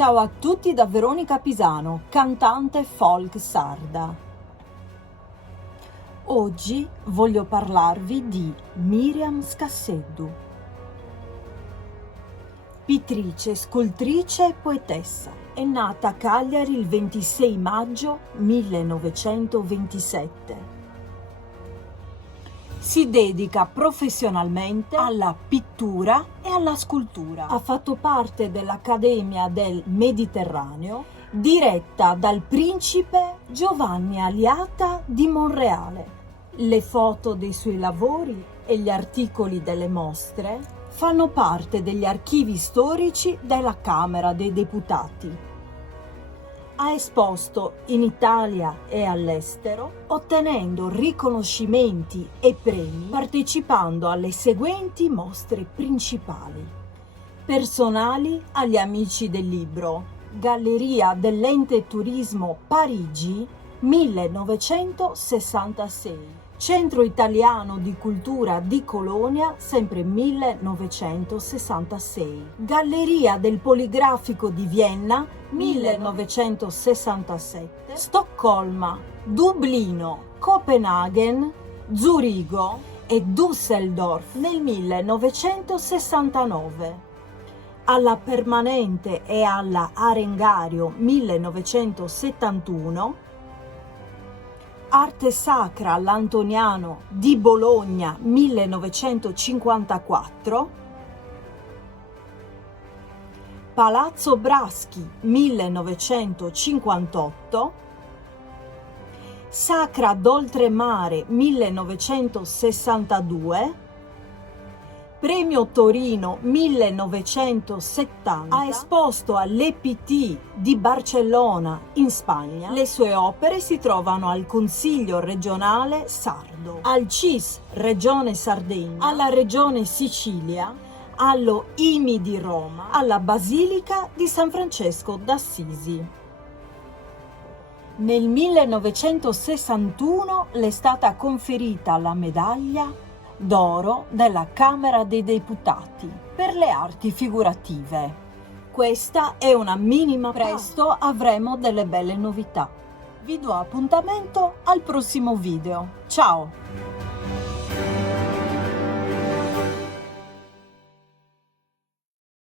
Ciao a tutti da Veronica Pisano, cantante folk sarda. Oggi voglio parlarvi di Miriam Scasseddu. Pittrice, scultrice e poetessa. È nata a Cagliari il 26 maggio 1927. Si dedica professionalmente alla pittura e alla scultura. Ha fatto parte dell'Accademia del Mediterraneo, diretta dal principe Giovanni Aliata di Monreale. Le foto dei suoi lavori e gli articoli delle mostre fanno parte degli archivi storici della Camera dei Deputati. Ha esposto in Italia e all'estero, ottenendo riconoscimenti e premi, partecipando alle seguenti mostre principali. Personali agli amici del libro, Galleria dell'Ente Turismo Parigi, 1966. Centro Italiano di Cultura di Colonia, sempre 1966. Galleria del Poligrafico di Vienna, 1967. Stoccolma, Dublino, Copenaghen, Zurigo e Düsseldorf nel 1969. Alla Permanente e alla Arengario 1971, Arte Sacra all'Antoniano di Bologna 1954, Palazzo Braschi 1958, Sacra d'Oltremare 1962, Premio Torino 1970, ha esposto all'EPT di Barcellona in Spagna. Le sue opere si trovano al Consiglio regionale sardo, al CIS Regione Sardegna, alla Regione Sicilia, allo IMI di Roma, alla Basilica di San Francesco d'Assisi. Nel 1961 le è stata conferita la medaglia d'oro della Camera dei Deputati per le arti figurative. Questa è una minima, presto avremo delle belle novità. Vi do appuntamento al prossimo video. Ciao!